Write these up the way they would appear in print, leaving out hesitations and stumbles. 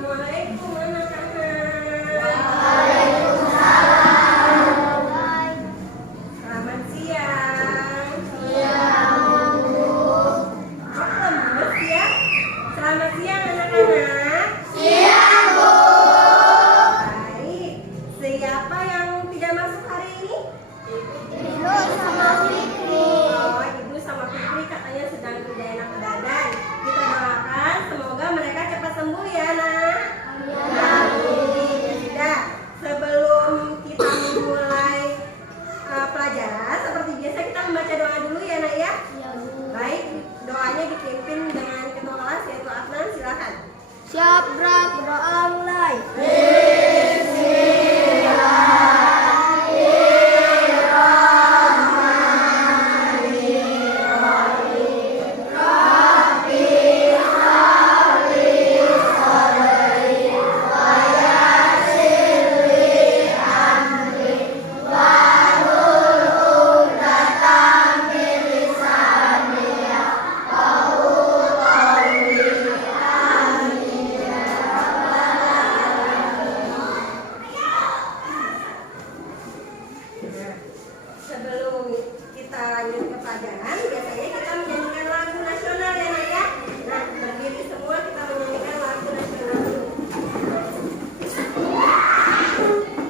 Assalamualaikum anak-anak. Waalaikumsalam. Selamat siang. Siang, Bu. Kok lemes ya? Selamat siang anak-anak. Siang, Bu. Baik. Siapa yang tidak masuk hari ini? Ibu sama Fikri. Oh, Ibu sama Fikri katanya sedang tidak enak badan. Kita doakan semoga mereka cepat sembuh ya, Nak. Ya, Bu. Sudah, sebelum kita memulai pelajaran, seperti biasa kita membaca doa dulu ya, Nak ya. Ya, Bu. Baik, doanya dipimpin dengan ketua kelas yaitu Adnan, silakan. Siap, berdoa mulai. Sebelum kita lanjut ke pelajaran, biasanya kita menyanyikan lagu nasional ya, Nak ya. Nah, berdiri semua kita menyanyikan lagu nasional dulu.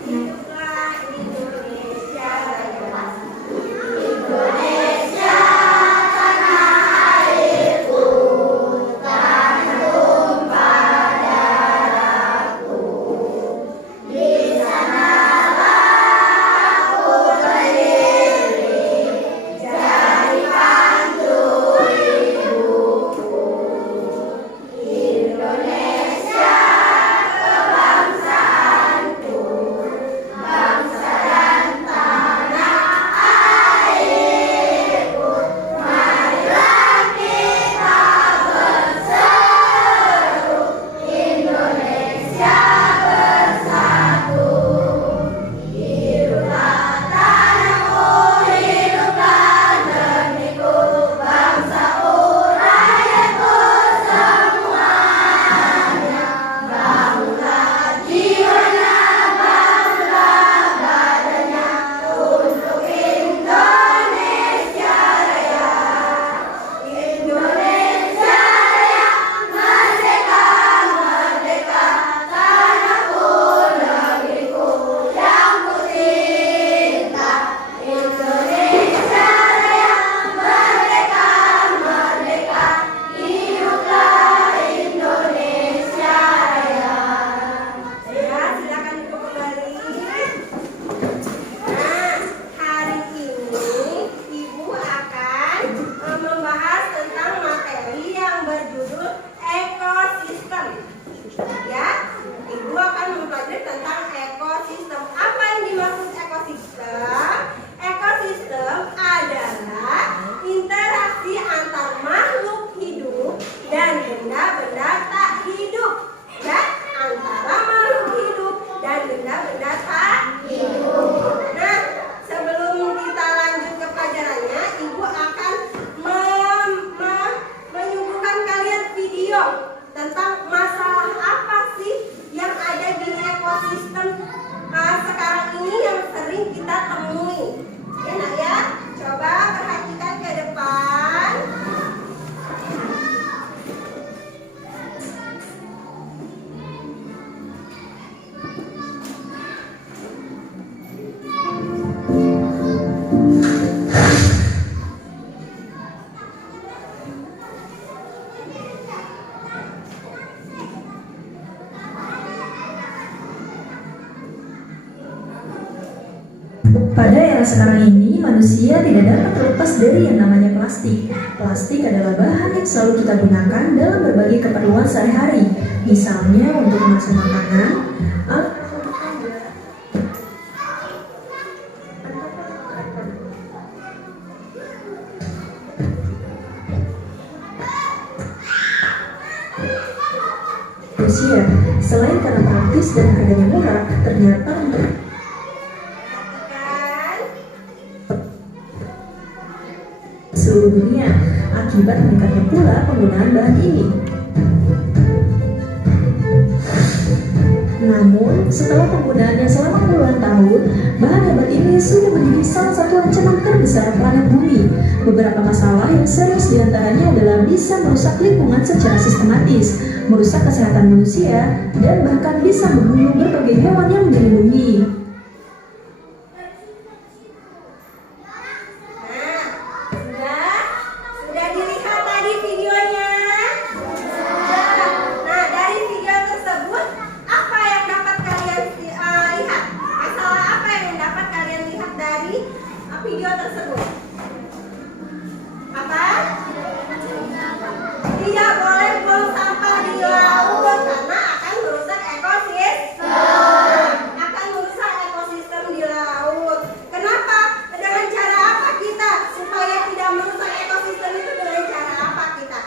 Hiduplah Indonesia Raya. Indonesia tanah airku, tanah darahku. Di sanalah aku berdiri, jadi pandu hidupku. Indonesia kebangsaanku, bangsa dan tanah airku. Marilah kita berseru, Indonesia bersatu. Hiduplah tanahku, hiduplah negeriku, bangsaku, rakyatku semuanya. Bangunlah jiwanya, bangunlah badannya, untuk Indonesia Raya. Indonesia Raya, merdeka, merdeka, tanahku, negeriku yang ku cinta. Indonesia Raya, merdeka, merdeka, hiduplah Indonesia Raya. Ya, silakan duduk kembali. Nah, hari ini Ibu akan membahas tentang materi yang berjudul ekosistem. Ya, Ibu akan mempelajari tentang ekosistem. Apa yang dimaksud ekosistem? Ekosistem adalah interaksi antar makhluk hidup dan benda-benda tak hidup. Ya, antara makhluk hidup dan benda-benda tak hidup. Nah, sebelum kita lanjut ke pelajarannya, Ibu akan menyuguhkan kalian video tentang masalah apa sih yang ada di ekosistem sekarang ini yang sering kita temui. Ya, Nak ya, coba perhatikan ke depan. Pada era sekarang ini, manusia tidak dapat terlepas dari yang namanya plastik. Plastik adalah bahan yang selalu kita gunakan dalam berbagai keperluan sehari-hari, misalnya untuk kemasan makanan, Rusia. Selain karena praktis dan harganya murah, ternyata untuk seluruh dunia akibat meningkatnya pula penggunaan bahan ini. Namun, setelah penggunaannya selama puluhan tahun, bahan hebat ini sudah menjadi salah satu ancaman terbesar planet bumi. Beberapa masalah yang serius diantaranya adalah bisa merusak lingkungan secara sistematis, merusak kesehatan manusia, dan bahkan bisa membunuh berbagai hewan yang dilindungi. Sudah dilihat tadi videonya? Nah, dari video tersebut apa yang dapat kalian lihat? Masalah apa yang dapat kalian lihat dari video tersebut? Apa? Tidak boleh buang sampah di laut karena akan merusak ekosistem. Akan merusak ekosistem di laut. Kenapa? Dengan cara apa kita supaya tidak merusak ekosistem itu, dengan cara apa kita?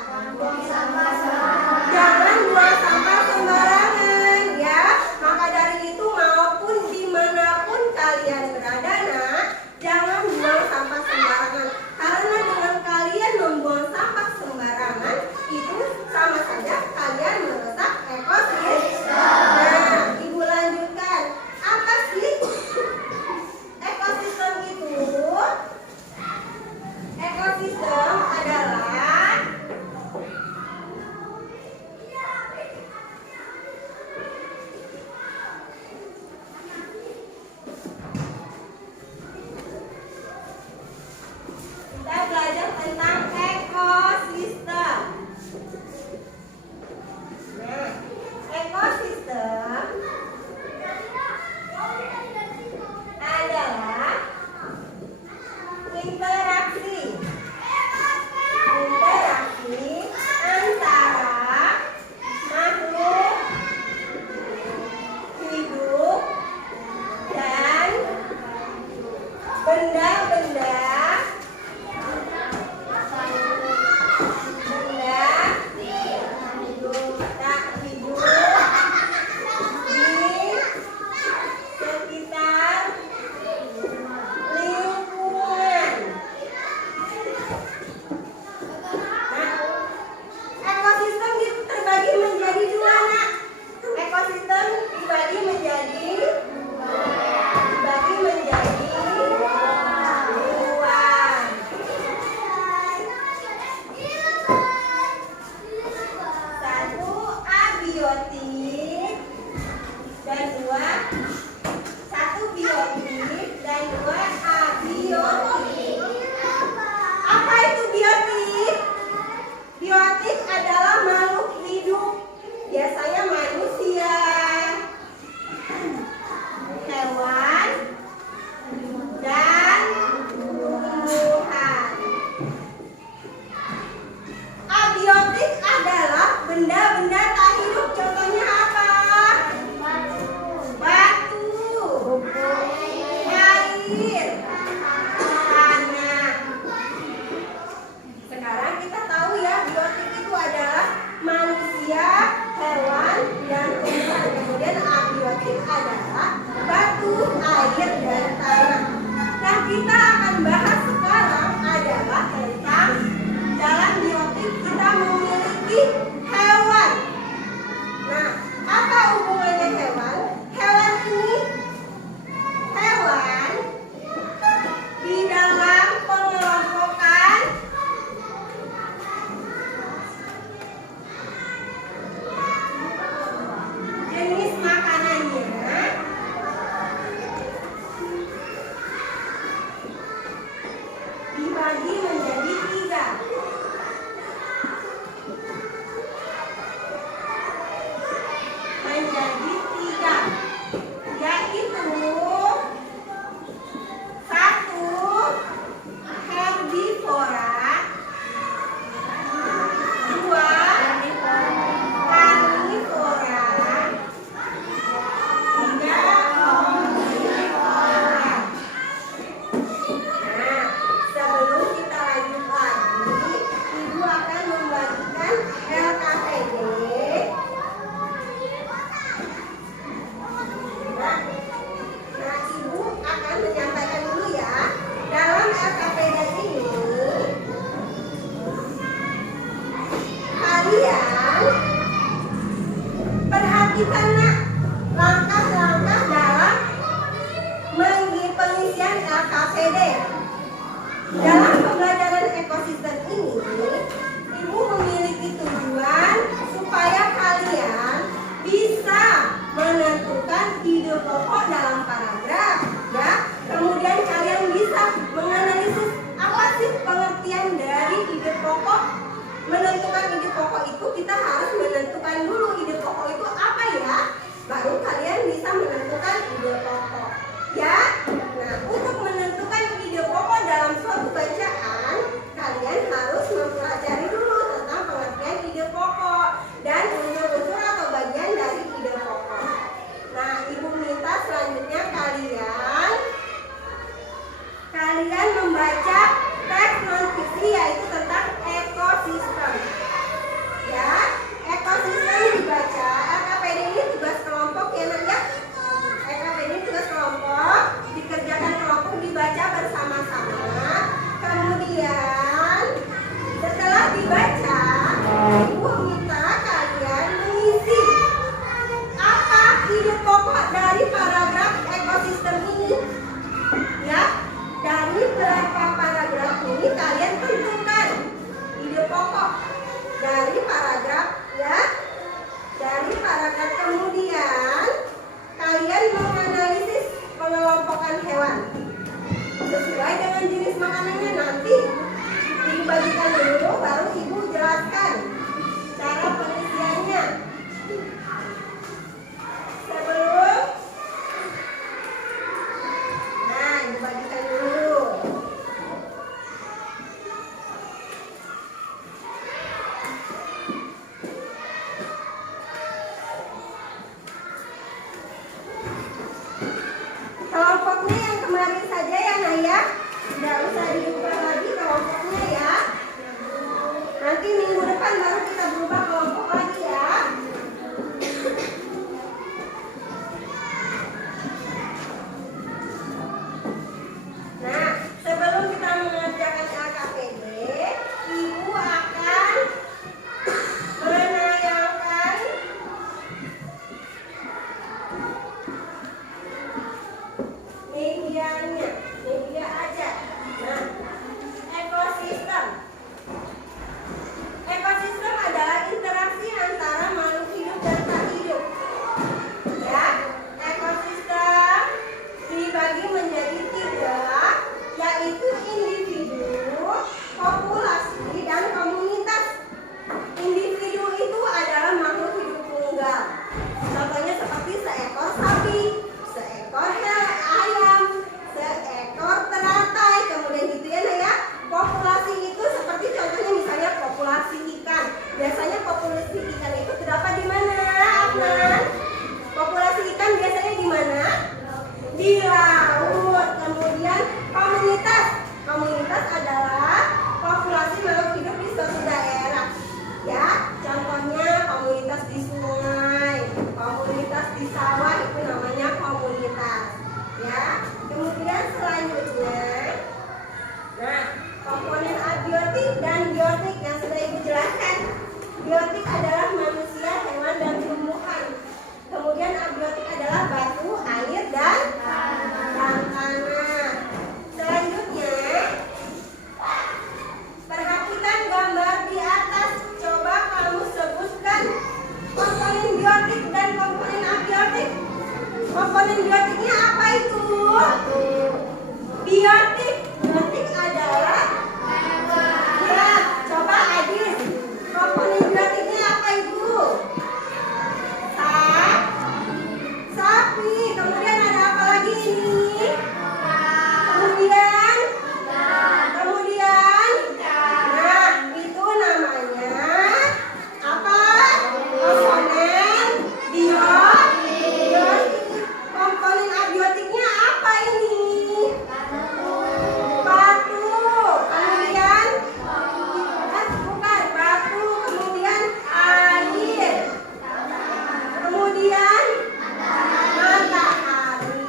Jangan buang sampah sembarangan ya. Maka dari itu maupun dimanapun kalian berada, nak, jangan buang sampah sembarangan. Karena dengan kalian membuang sampah sembarangan itu sama saja kalian merusak ekosistem. Nah, ibu lanjutkan. Apa sih ekosistem itu? Ekosistem adalah kita belajar tentang ekosistem. Nah, ekosistem adalah interaksi antara makhluk hidup dan benda-benda tak hidup di sekitar lingkungan. Ekosistem terbagi menjadi dua, nak. Ekosistem dibagi menjadi dua. Satu abiotik dan dua. Satu biotik dan dua abiotik. Apa itu biotik? Biotik adalah makhluk hidup, biasanya manusia, hewan, dan tumbuhan. Abiotik adalah benda-benda tak hidup. Contohnya apa? Batu, air, tanah. Sekarang kita tahu ya, biotik itu adalah manusia, hewan, dan tumbuhan. Kemudian abiotik adalah batu, air, dan tanah. Yang kita akan bahas sekarang adalah tentang dalam biotik kita memiliki hewan. Nah, apa hubungannya hewan? Hewan ini di dalam pengelompokan jenis makanannya dibagi menjadi tiga. Yaitu satu, herbivora, dua, karnivora, tiga, omnivora. Nah, sebelum kita lanjut lagi, ibu akan membagikan LKPD. Nah, ibu akan menyampaikan dulu ya. Dalam LKPD ini, kalian perhatikan, nak, populasi ikan itu terdapat di mana, Afnan? Populasi ikan biasanya di mana? Di laut. Kemudian komunitas. Komunitas adalah populasi makhluk hidup di suatu daerah. Ya, contohnya komunitas di sungai, komunitas di sawah itu namanya komunitas. Ya, kemudian selanjutnya, nah, komponen abiotik dan biotik yang sudah Ibu jelaskan. Biotik adalah manusia, hewan, dan tumbuhan. Kemudian abiotik adalah batu, air, dan tanah. Selanjutnya, perhatikan gambar di atas. Coba kamu sebutkan komponen biotik dan komponen abiotik. Komponen biotiknya apa itu? Biotik. Biotik adalah ya, coba Adis. Komponen biotiknya apa itu? Sapi. Kemudian ada apa lagi ini? Kemudian nah, itu namanya apa? Komponen biotik. Komponen abiotiknya apa ini? Batu. Kemudian bukan batu. Kemudian air. Kemudian matahari.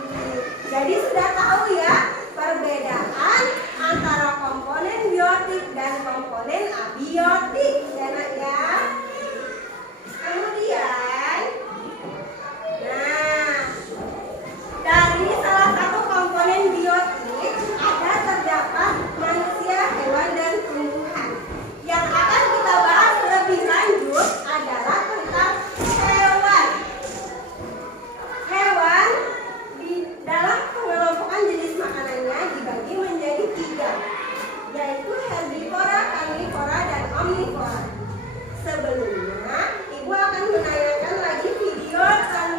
Jadi sudah tahu ya perbedaan antara komponen biotik dan komponen abiotik, ya nak ya. Kemudian, nah, dari salah satu komponen biotik ada terdapat manusia, hewan, dan tumbuhan. Yang akan kita bahas lebih lanjut adalah tentang hewan. Hewan di dalam pengelompokan jenis makanannya dibagi menjadi 3, yaitu herbivora, karnivora, dan omnivora. Sebelumnya, Ibu akan menayangkan lagi video tentang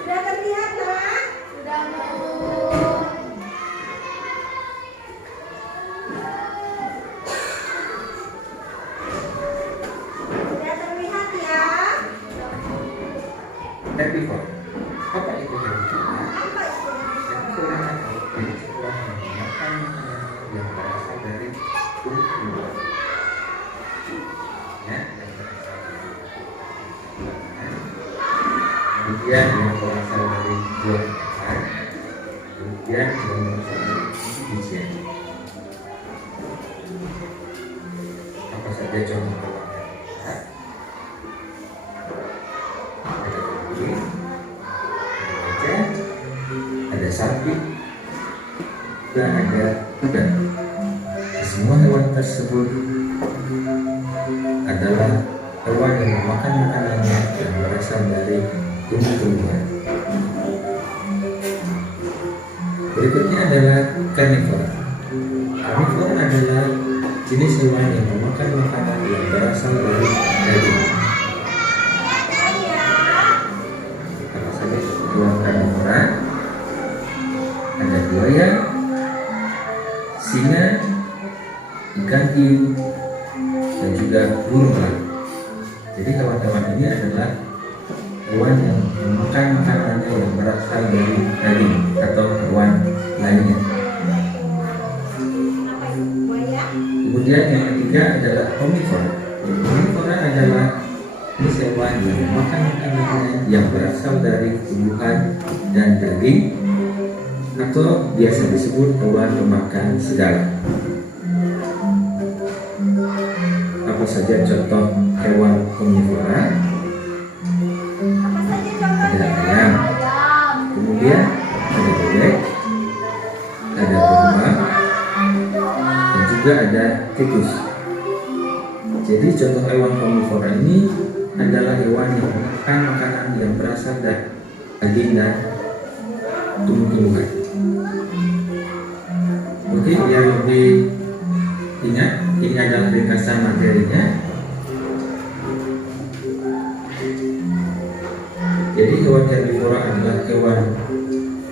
sudah terlihat, nak? Sudah terlihat ya? Herbivora. Apa itu herbivora? Apa itu? Herbivora adalah jenis hewan yang makan makanan yang berasal dari tumbuh-tumbuhan. Ya, yang berasal dari tumbuh-tumbuhan. Kemudian yang berasal dari buah-buahan. Kemudian yang berasal dari biji-bijian. Apa saja contoh hewan herbivora? Ada kambing, ada gajah, ada sapi, dan ada kuda. Semua hewan tersebut adalah hewan yang memakan makanannya yang berasal dari tumbuh-tumbuhan. Berikutnya adalah karnivora. Karnivora adalah jenis hewan yang memakan makanan yang berasal dari daging. Apa saja hewan karnivora? Ada buaya, singa, ikan hiu, dan juga burung laut. Jadi hewan-hewan ini adalah hewan yang memakan makanannya yang berasal dari daging atau hewan lainnya. Apa itu? Buaya? Kemudian yang ketiga adalah omnivora. Omnivora adalah jenis hewan yang memakan makanannya yang berasal dari tumbuhan dan daging, atau biasa disebut hewan pemakan segala. Apa saja contoh hewan omnivora? Apa saja Ada contohnya? ayam, kemudian ada bebek, ada beruang, dan juga ada tikus. Jadi contoh hewan omnivora ini adalah hewan yang memakan makanan yang berasal dari daging dan tumbuh-tumbuhan. Oke, biar lebih ingat, ini adalah ringkasan materinya. Jadi hewan herbivora adalah hewan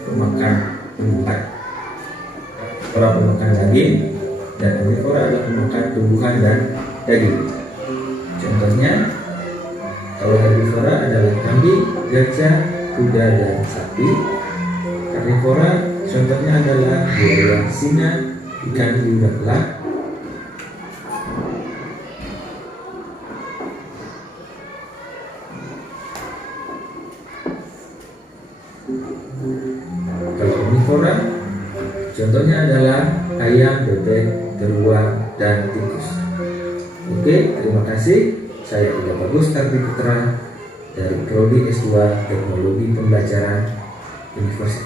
pemakan tumbuhan, herbivora pemakan daging, dan omnivora adalah pemakan tumbuhan dan daging. Contohnya, kalau herbivora adalah kambing, gajah, kuda, dan sapi. Karnivora contohnya adalah buaya, singa, ikan hiu, dan elang. Kalau omnivora contohnya adalah ayam, bebek, beruang, dan tikus. Oke, terima kasih. Saya Ida Bagus Ardi Putra dari Prodi S2 Teknologi Pembelajaran Universitas.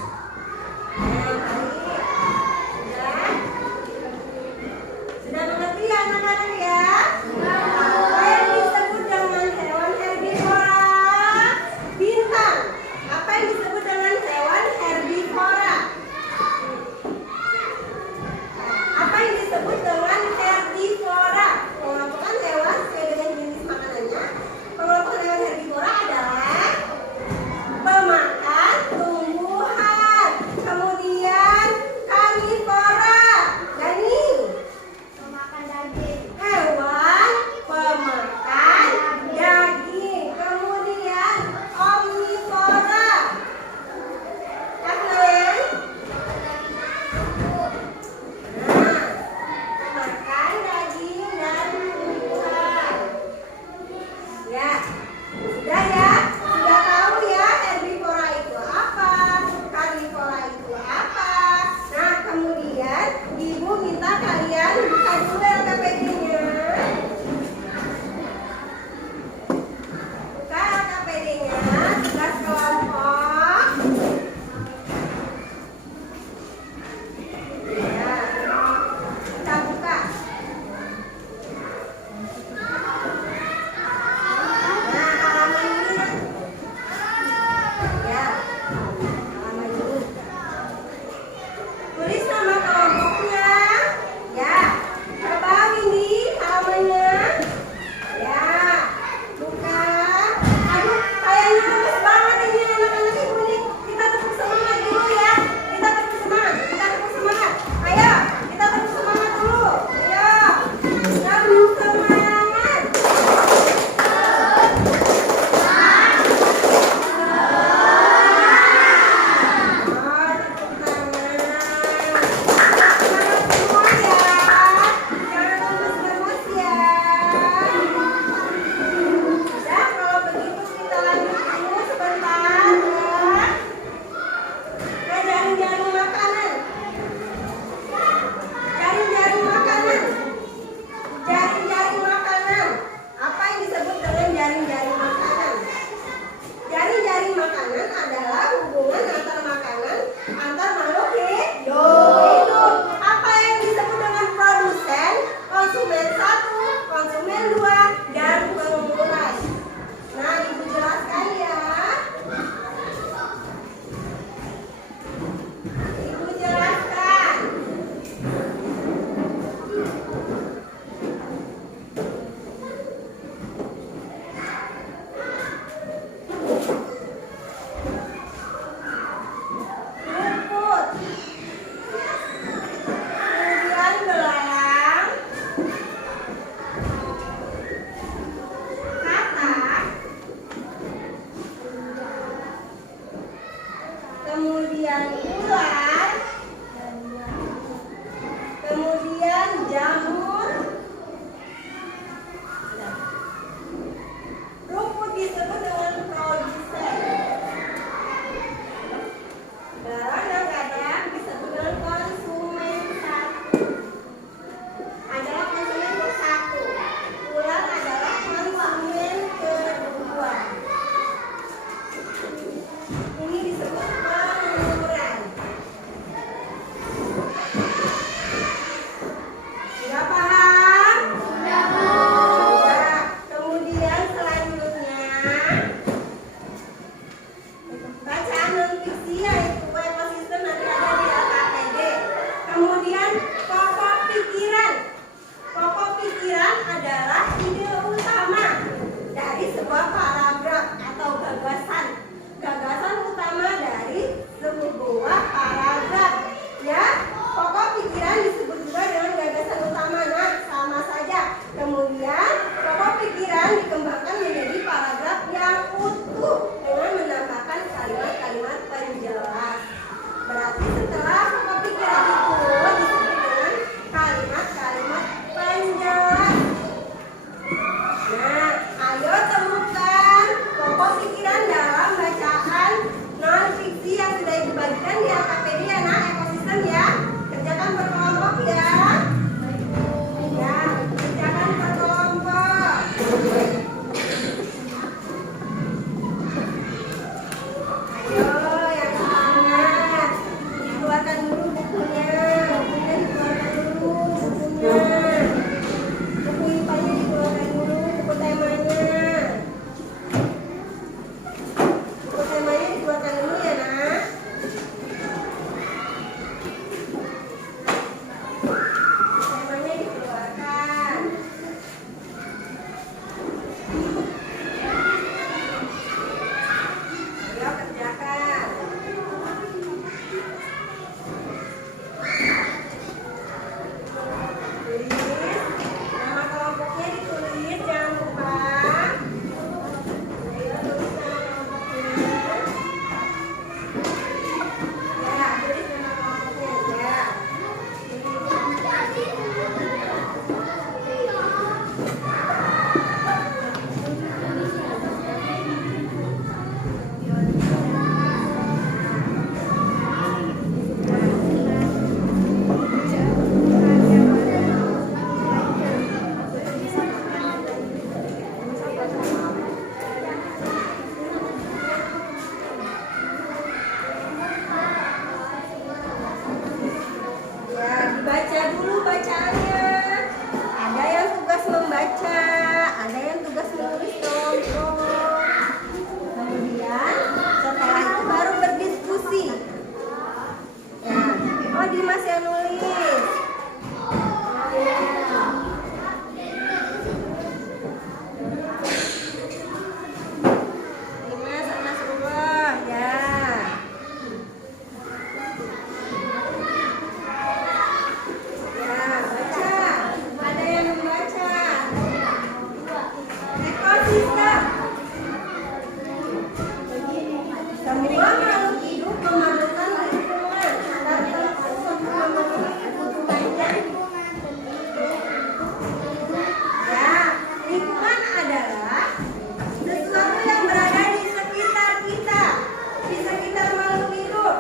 Sudah mengerti ya anak-anak ya? Apa yang disebut dengan hewan herbivora? Bintang. Apa yang disebut dengan hewan herbivora? Apa yang disebut dengan herbivora? Pengelompokan hewan sesuai dengan jenis makanannya. Pengelompokan hewan herbivora adalah pemakan tumbuhan. Kemudian karnivora. Dani. Pemakan daging. Hewan pemakan daging. Kemudian omnivora. Apa ya? Makan daging dan tumbuhan. Ya, sudah ya. Sudah tahu ya herbivora itu apa, karnivora itu apa. Nah, kemudian ibu minta kalian buka dulu LKPD-nya. Buka LKPD-nya, tugas kelompok. Ya, kita buka. Nah, halaman ini. Ya, halaman ini. Tulis nama kelompoknya. Ya, coba ini halamannya. Ya, buka. Aduh, kayaknya bagus banget ini anak-anak ibu ini. Kita tepuk semangat dulu ya. Kita tepuk semangat. Kita tepuk semangat. Ayo, kita tepuk semangat dulu. Ayo, tepuk semangat. Jaring-jaring makanan. Apa yang disebut dengan jaring-jaring makanan? Jaring-jaring makanan adalah hubungan antar makanan antar makhluk hidup. Apa yang disebut dengan produsen, konsumen 1, konsumen 2, dan penguras. Nah, ibu jelaskan ya. Ibu jelaskan. Rumput. Kemudian belalang. Katak. Kemudian ular. Kemudian jamur. Rumput di Ayo yang semangat. Dikeluarkan dulu bukunya. Bukunya dikeluarkan dulu bukunya. Buku IPA-nya dikeluarkan dulu, buku temanya. Buku temanya dikeluarkan dulu ya, Nak. Temanya dikeluarkan. Ayo kerjakan. Tulis. Nama kelompoknya ditulis, jangan lupa. Ayo tulis nama kelompoknya. Ya, tulis nama kelompoknya ya. Ya, dibaca dulu bacaannya. Ada yang tugas membaca, ada yang tugas menulis kelompok. Kemudian setelah itu baru berdiskusi. Ya, oh Dimas yang nulis. Oh, ya. Dimas sama Surah, ya. Ya, baca. Ada yang membaca. Ekosistem. Semua makhluk hidup memerlukan lingkungan tertentu untuk memenuhi kebutuhannya. Ya, lingkungan adalah sesuatu yang berada di sekitar kita, di sekitar makhluk hidup.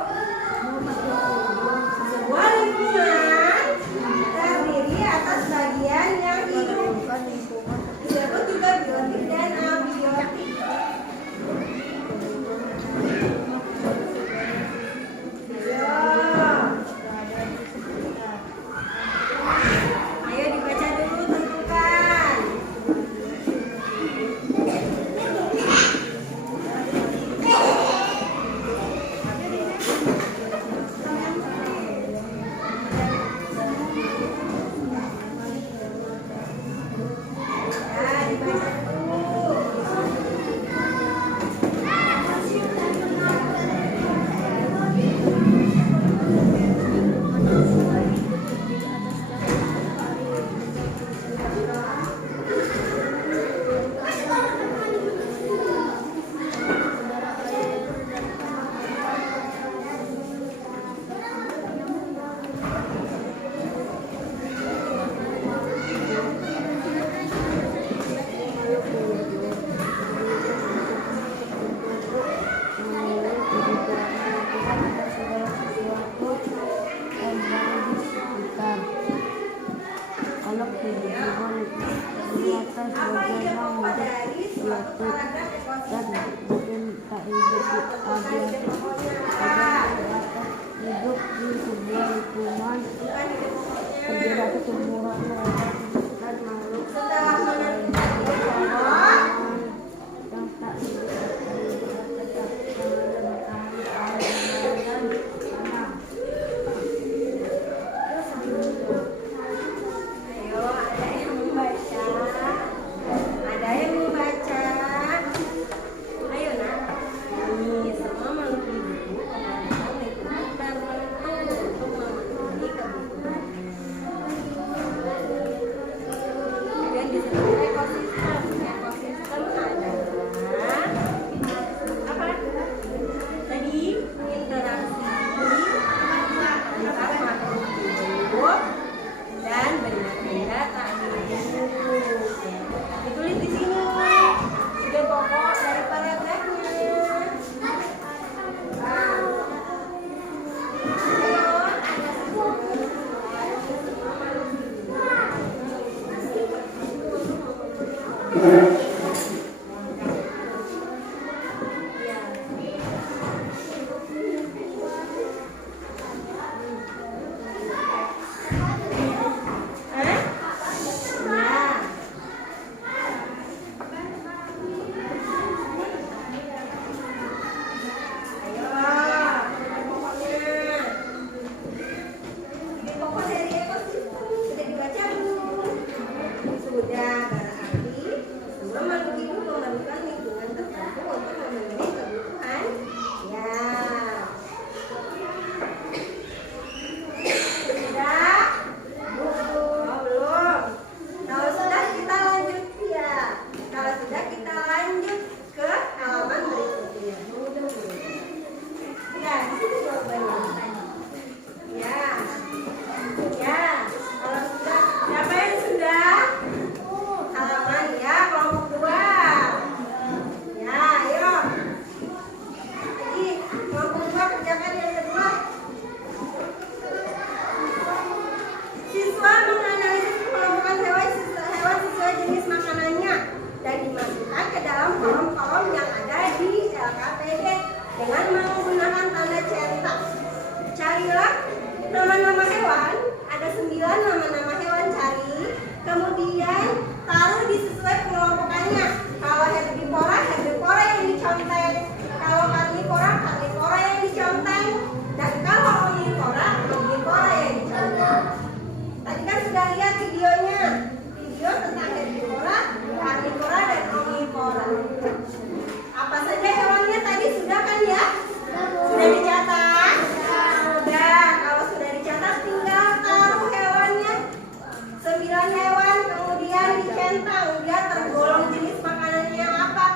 Sebuah lingkungan terdiri atas bagian yang hidup. Disebut juga biotik dan abiotik. Ayo dibaca dulu, tentukan. Ya, dibaca dulu. Apa ide pokok dari suatu paragraf ekosistem? Apa ide pokoknya? hidup di sebuah lingkungan Bukan ide pokoknya. terdapat tumbuhan dan makhluk Setelah menentukan ide pokok, yang tak hidup tetap bertahan air dan tanah. ayo ada yang membaca. Ada yang membaca. Ayo nak. Ini semua makhluk hidup memerlukan lingkungan tertentu untuk memenuhi kebutuhannya. Kemudian disebut ekosistem. nama-nama hewan, ada 9 nama-nama hewan, cari. Kemudian taruh di sesuai pengelompokannya. Kalau herbivora yang dicontek. Kalau karnivora yang dicontek. Dan kalau omnivora yang dicontek. Tadi kan sudah lihat videonya. Video tentang herbivora, karnivora, dan omnivora. Apa saja hewannya tadi sudah kan ya? Sudah dicatat? Sudah. Kalau sudah dicatat tinggal taruh hewannya. 9 hewan kemudian dicentang. Dia tergolong jenis makanannya apa?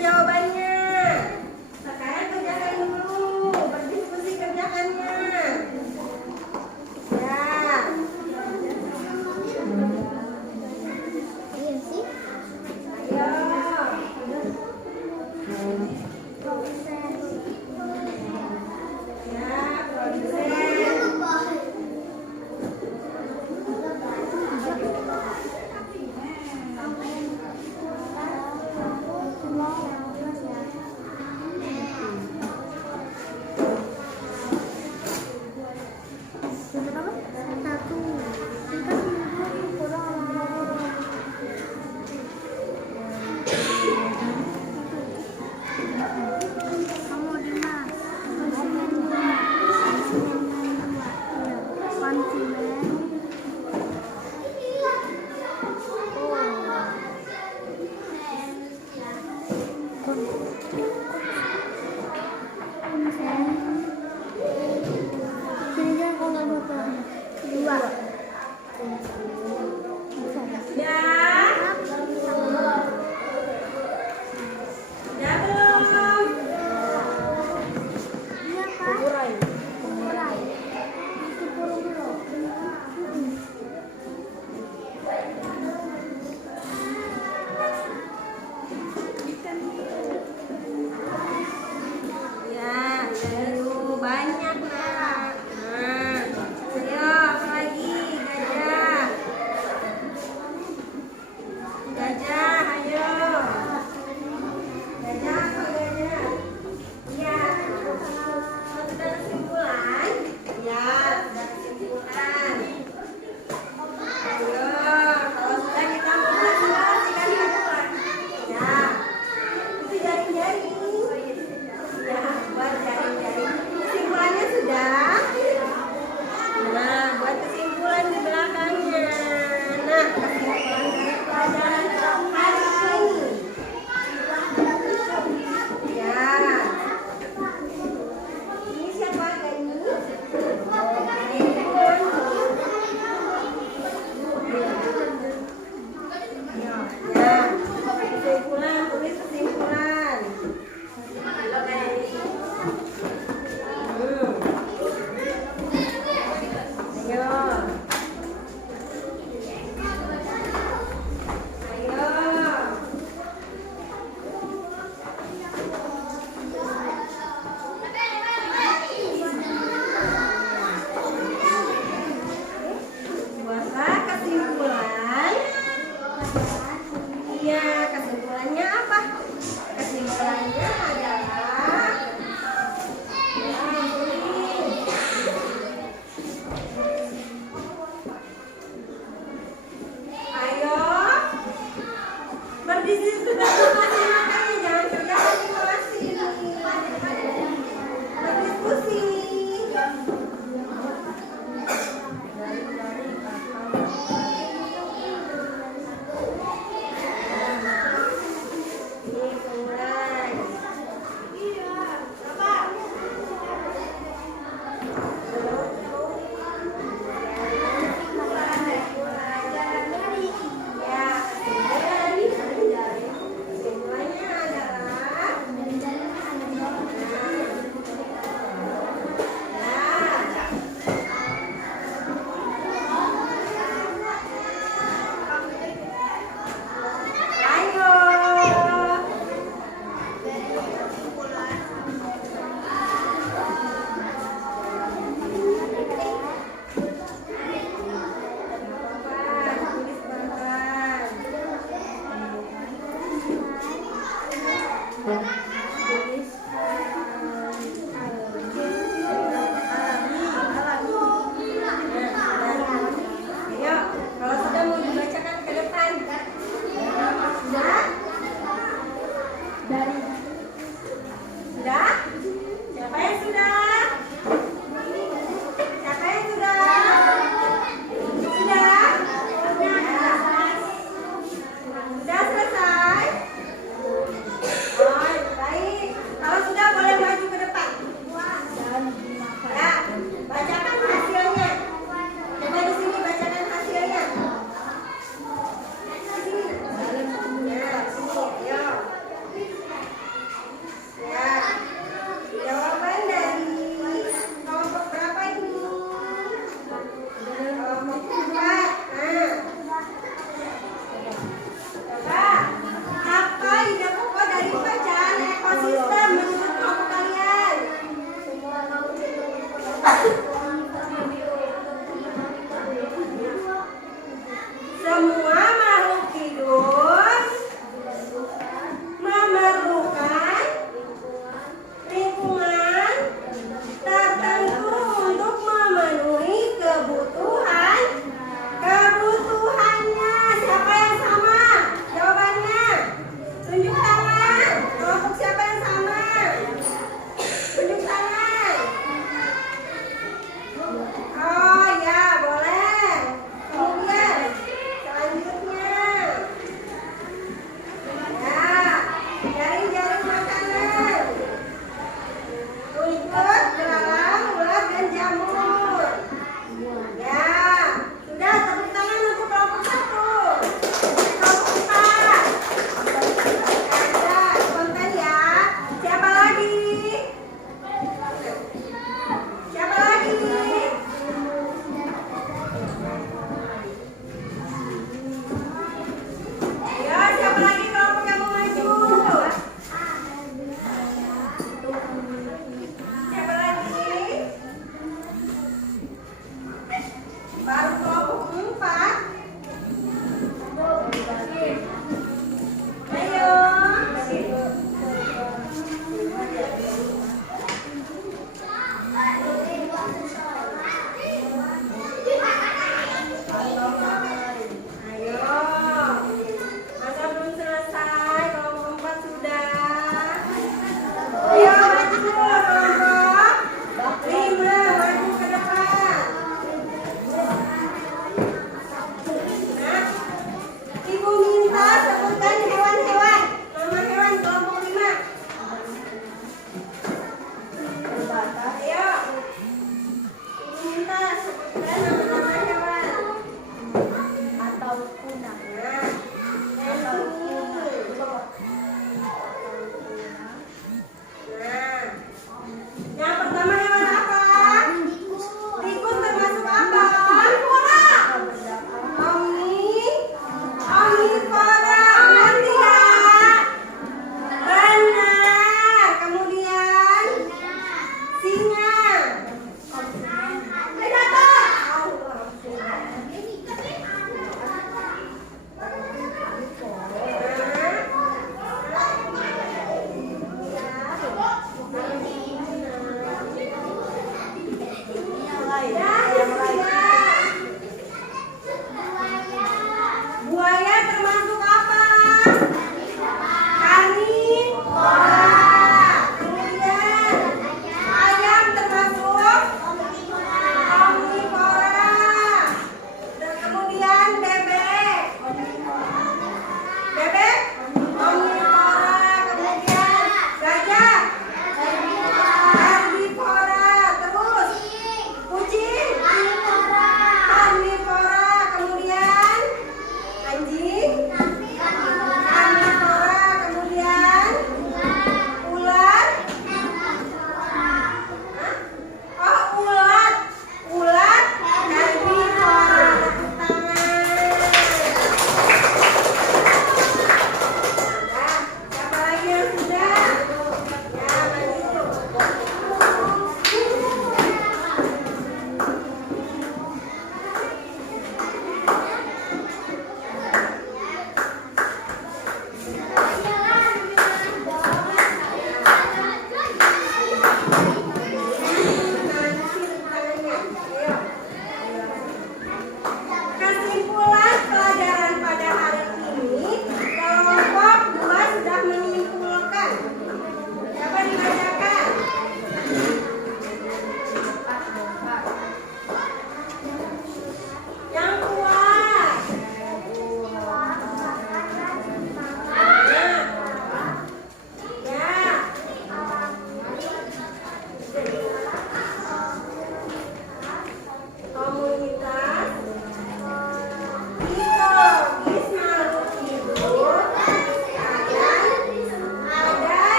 jawabannya. Sekarang kerjakan dulu, berdiskusi kerjakannya. Ya. Iya sih. Ayo. Ya, produsen. Ya. Ya belum. Ya, baru banyak nak. Nah, ayo apa lagi? Gajah. Gajah, ayo. Gajah apa gajah? Iya. Sudah kesimpulan? Ya, sudah kesimpulan. Ayo, kalau sudah kita mulai silakan kesimpulan. Ya, itu jaring-jaring. Ya, buat jaring-jaring. Kesimpulannya sudah. Nah, buat kesimpulan di belakangnya. Nah, kesimpulan dari pelajaran hari ini. Ya. Ini siapa ini? Ya, kesimpulan, tulis kesimpulan. Ayo. Ayo. Buatlah kesimpulan. Iya, kesimpulannya apa? Kesimpulannya adalah ayo berdiskusi sudah masing makanya jangan kerja masing-masing. Berdiskusi.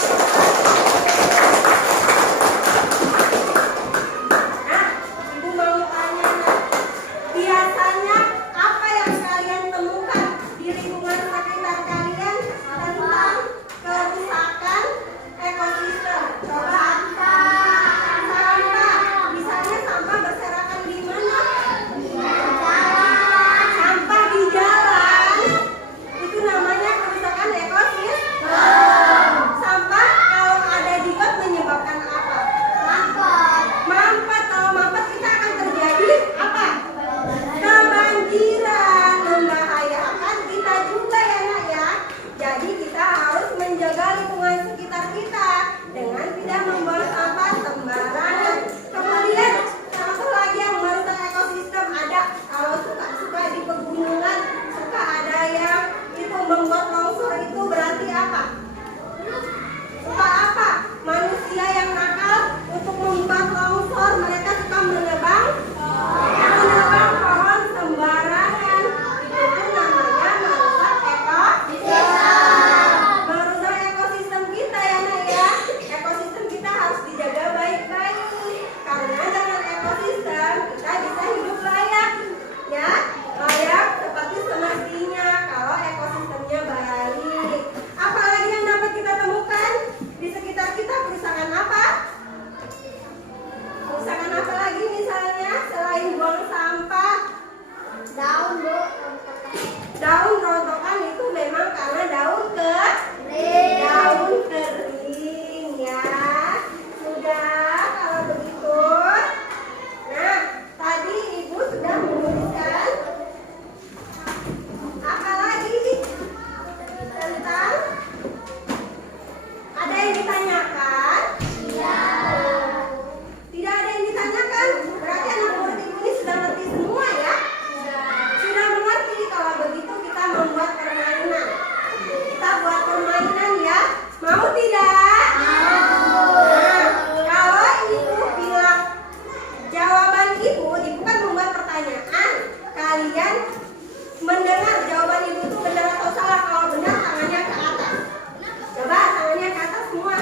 Nah, Ibu mau tanya, biasanya apa yang kalian temukan di lingkungan sekitar kalian tentang kerusakan ekosistem? Coba sampah. Misalnya sampah berserakan di mana? Sampah di jalan. Itu namanya kerusakan ekosistem. Sampah kalau ada di got menyebabkan apa? Mampet. Kalau mampet kita akan terjadi apa? Kebanjiran, membahayakan kita juga ya nak ya. Jadi kita harus menjaga lingkungan sekitar kita dengan tidak membuang sampah sembarangan. Kemudian satu lagi yang merusak ekosistem ada, kalau suka di pegunungan suka ada yang itu membuat longsor, itu berarti apa? Suka apa? Manusia yang nakal untuk membuat longsor, mereka suka menebang pohon sembarangan. Itu pun namanya merusak merusak ekosistem kita ya nak ya. Ekosistem kita harus dijaga baik-baik, karena dengan ekosistem kita bisa hidup layak ya, layak seperti semestinya kalau ekosistemnya baik. Apalagi yang dapat kita temukan di sekitar kita, kerusakan apa? Kerusakan apa lagi misalnya selain buang sampah? Daun, Bu. Daun rontokan itu memang karena daun kering ya. Sudah kalau begitu. Nah, tadi Ibu sudah menuliskan apa lagi tentang, ada yang ditanyakan? Tidak ada yang ditanyakan? Berarti anak murid Ibu ini sudah ngerti semua ya? Sudah mengerti. Kalau begitu kita membuat permainan. Kita buat permainan ya. Mau tidak? Nah, kalau Ibu bilang jawaban Ibu kan membuat pertanyaan. Kalian mendengar jawaban Ibu itu benar atau salah. Kalau benar tangannya ke atas. Coba tangannya ke atas semua.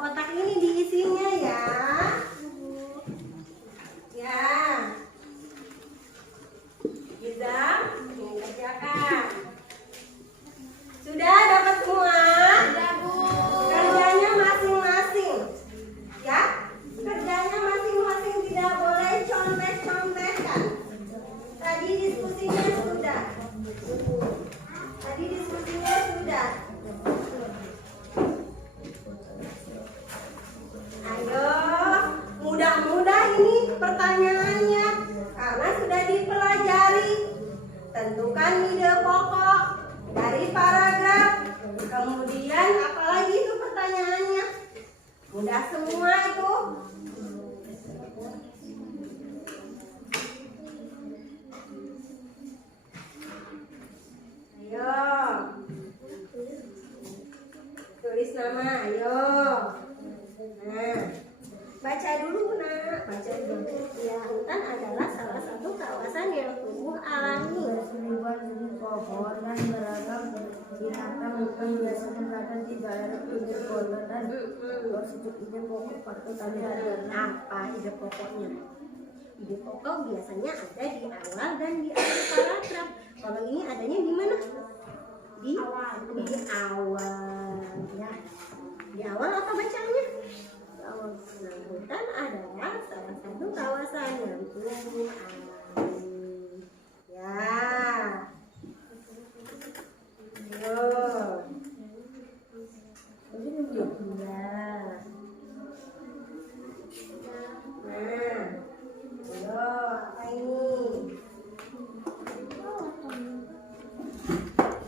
kotak ini diisinya ya. Ya. Izam, ini kerjakan. Sudah dapat semua? Sudah, Bu. Kerjanya masing-masing. Ya, kerjanya masing-masing, tidak boleh contek-contekan. Tadi diskusinya sudah. Ayo, mudah-mudah ini pertanyaannya karena sudah dipelajari. Tentukan ide pokok dari paragraf. Kemudian apalagi itu pertanyaannya? Mudah semua itu. Ayo. Tulis nama, ayo. Nah, baca dulu nak, baca dulu. Ya, hutan adalah salah satu kawasan yang tumbuh alami. Ribuan jenis pohon dan beragam binatang hutan biasa terdapat di daerah pinggir kota dan sejuk ide pokok patut ada. Apa ide pokoknya? Ide pokok biasanya ada di awal dan di akhir paragraf. Kalau ini adanya di mana? Di awal. Ya. Di awal apa bacaannya? Nah, hutan adalah salah satu kawasan yang tumbuh alami. Ya. Ayo. Ya. Nah. Ayo, apa ini?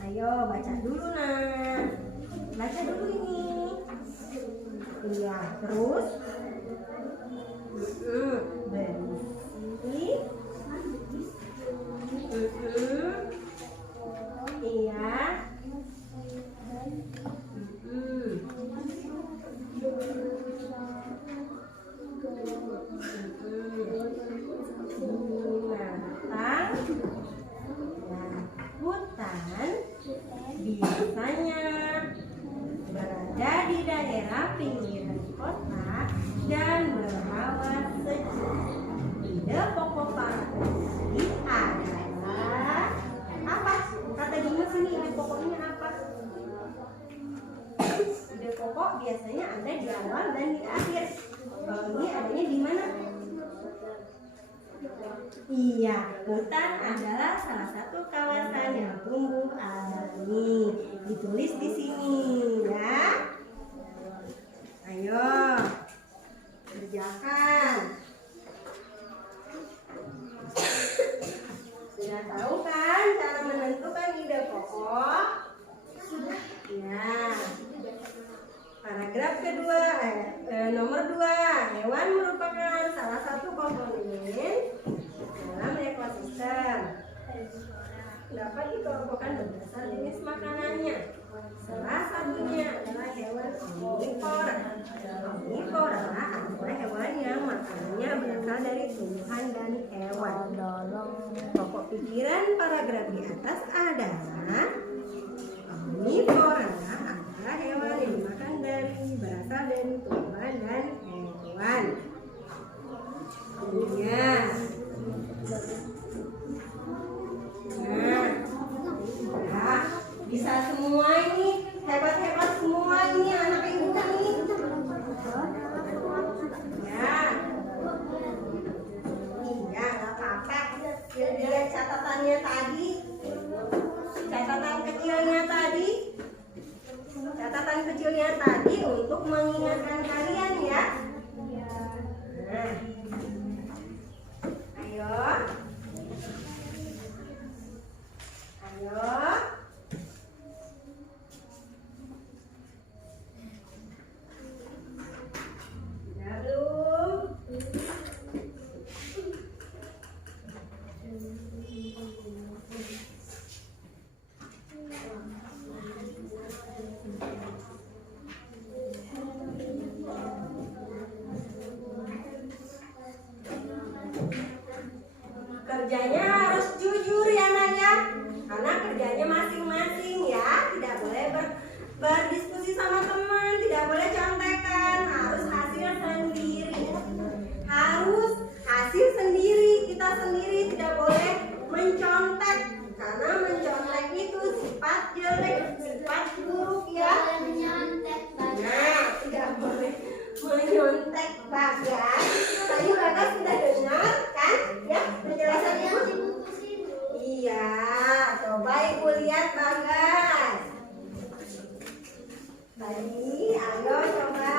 Ayo, baca dulu nak. Baca dulu ini. Iya, terus berisi. Iya. Hutan biasanya berada di daerah pinggiran kota dan berhawa sejuk. Ide pokok paragraf ini adalah apa? Kata Dimas sini ide pokoknya apa? Ide pokok biasanya ada di awal dan di akhir. Kalau ini adanya di mana? Iya, hutan adalah salah satu kawasan yang tumbuh alami. Ditulis di sini, ya. Ayo, kerjakan. Sudah tahu kan cara menentukan ide pokok? Ya. Paragraf kedua, nomor 2. Hewan merupakan salah satu komponen dalam ekosistem. Dapat dikelompokkan berdasar jenis makanannya. Salah satunya adalah hewan omnivora. Omnivora adalah hewan yang makanannya berasal dari tumbuhan dan hewan. Pokok pikiran paragraf di atas adalah omnivora adalah hewan yang dimakan berasal dari tumbuhan dan hewan. Iya. Nah, ya, bisa semua ini, hebat-hebat semua ini anak ibu ini. Ya, iya nggak apa-apa. Lihat catatannya tadi, catatan kecilnya tadi untuk mengingatkan kalian ya. Nah, ayo. Sudah belum? Kerjanya harus jujur ya nak ya, karena kerjanya masing-masing ya, tidak boleh berdiskusi sama teman, tidak boleh contekan, Bagas, tadi Bagas sudah dengar kan? Ya, penjelasannya. Iya, coba Ibu lihat Bagas. Tadi, ayo coba.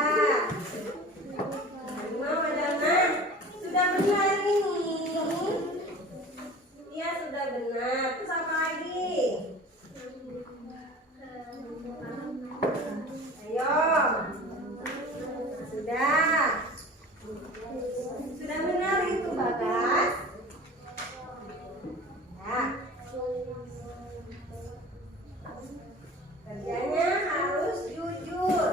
Mama Dana, sudah benar ini. Iya sudah benar. Terus apa lagi? Ayo. Sudah benar itu Bagas. Ya. Kerjanya harus jujur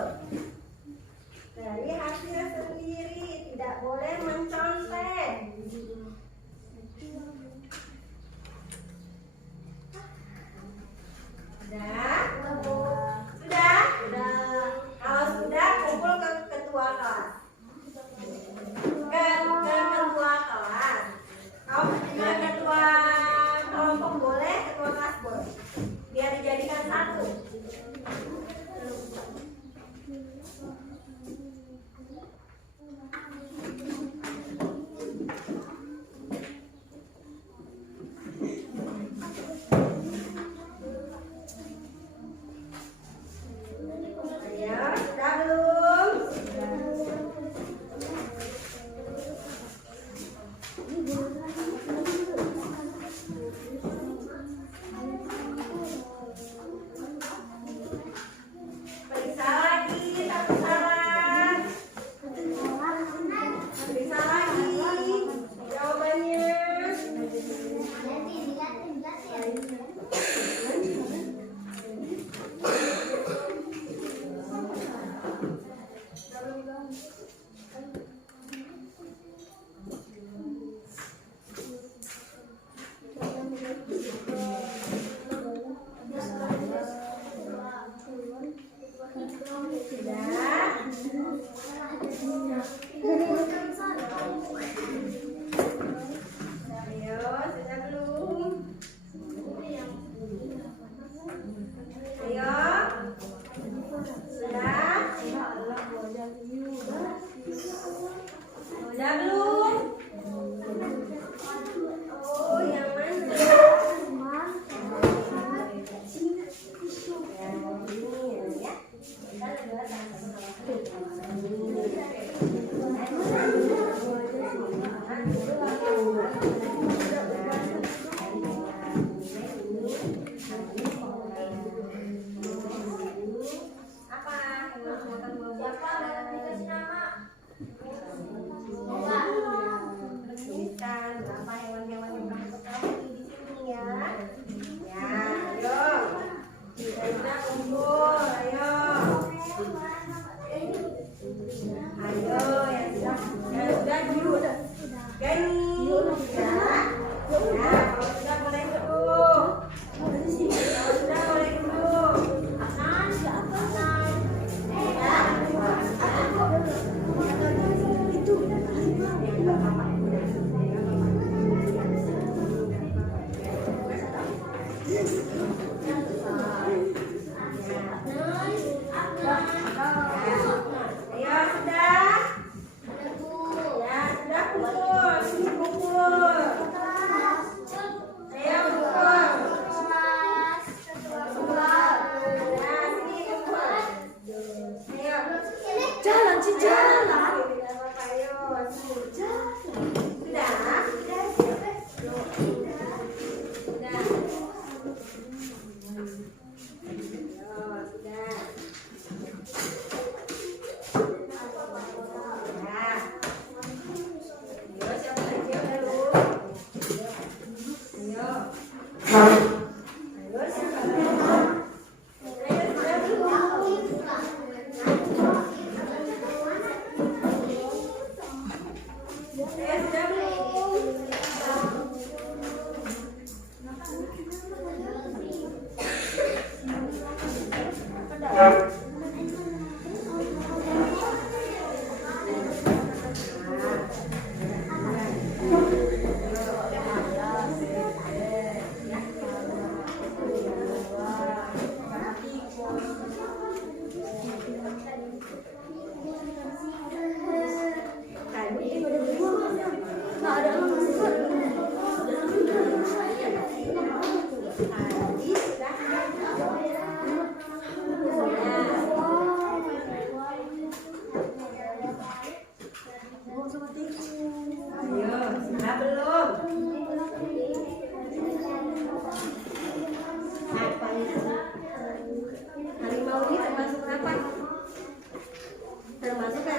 dari hasil sendiri, tidak boleh mencontek. Sudah? Sudah? Kalau sudah, kumpul ke ketua kelas. Ke ketua kelas. Kalau ketua kelompok boleh, ketua kelas boleh. Biar dijadikan satu. Ayo, sudah belum? Periksa lagi satu syarat. Periksa lagi jawabannya. Ayo, sudah belum? Ayo. Sudah? Sudah belum? Oh, yang mana? Ya. Apa? Siapa? Dikasih nama. Tuliskan berapa hewan-hewan yang kamu ketahui di sini ya. Ya, ayo. Kita kumpul, ayo. Ayo, yang sudah dulu. Gani. Ya. Ya, kalau sudah boleh duduk. Kalau sudah boleh duduk. Ayo sudah. Ya sudah kumpul, sini kumpul. Ayo kumpul. Ya sini kumpul. Ayo. Jalan sih jalan. Ayo sini. Sudah. Sudah. Ayo sudah. Ayo, siapa lagi yang belum? Ayo. Ayo, siapa lagi? Ayo, sudah belum?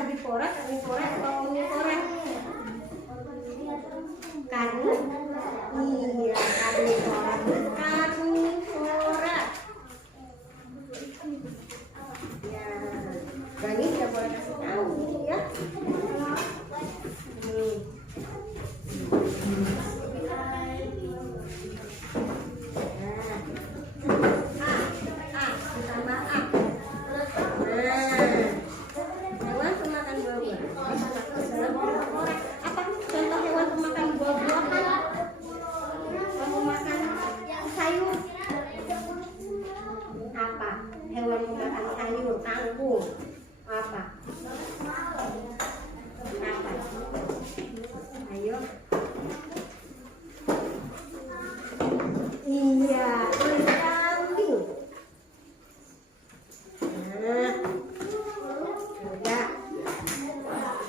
herbivora, karnivora atau omnivora? Karnivora. Iya, karnivora. Karnivora. Ya, Gani tidak boleh kasih tahu ya. Ditambah A. Hewan pemakan buah-buahan. Apa contoh hewan pemakan buah-buahan? Pemakan sayur. Apa? Hewan pemakan sayur, kangkung. Apa? Apa? Ayo. Iya, kulit kambing.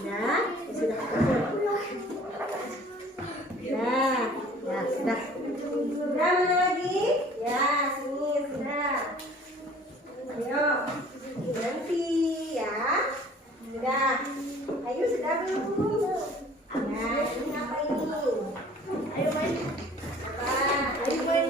Nah, sudah, sudah, sudah. Mana lagi? Ya, sini sudah. Ayo, nanti ya. Sudah. Ayo sudah belum? Nah, ini apa ini? Ayo main. Apa? Ayo main.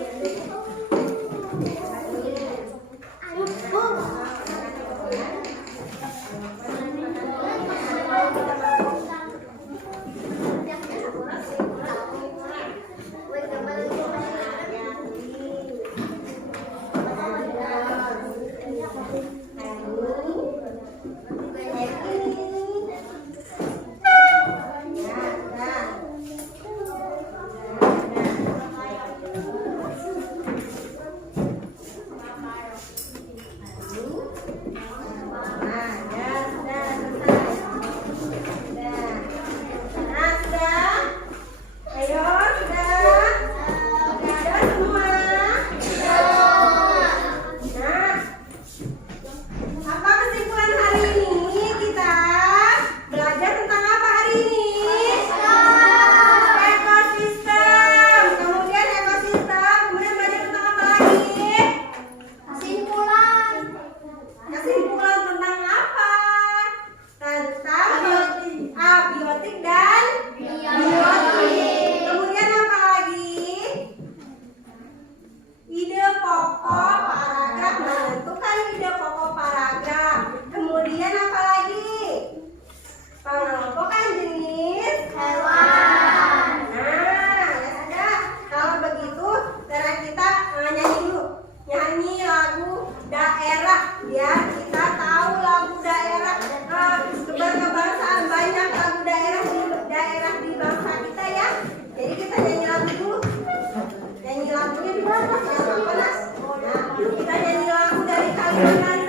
Kita nyanyi lagu dari Kalimantan.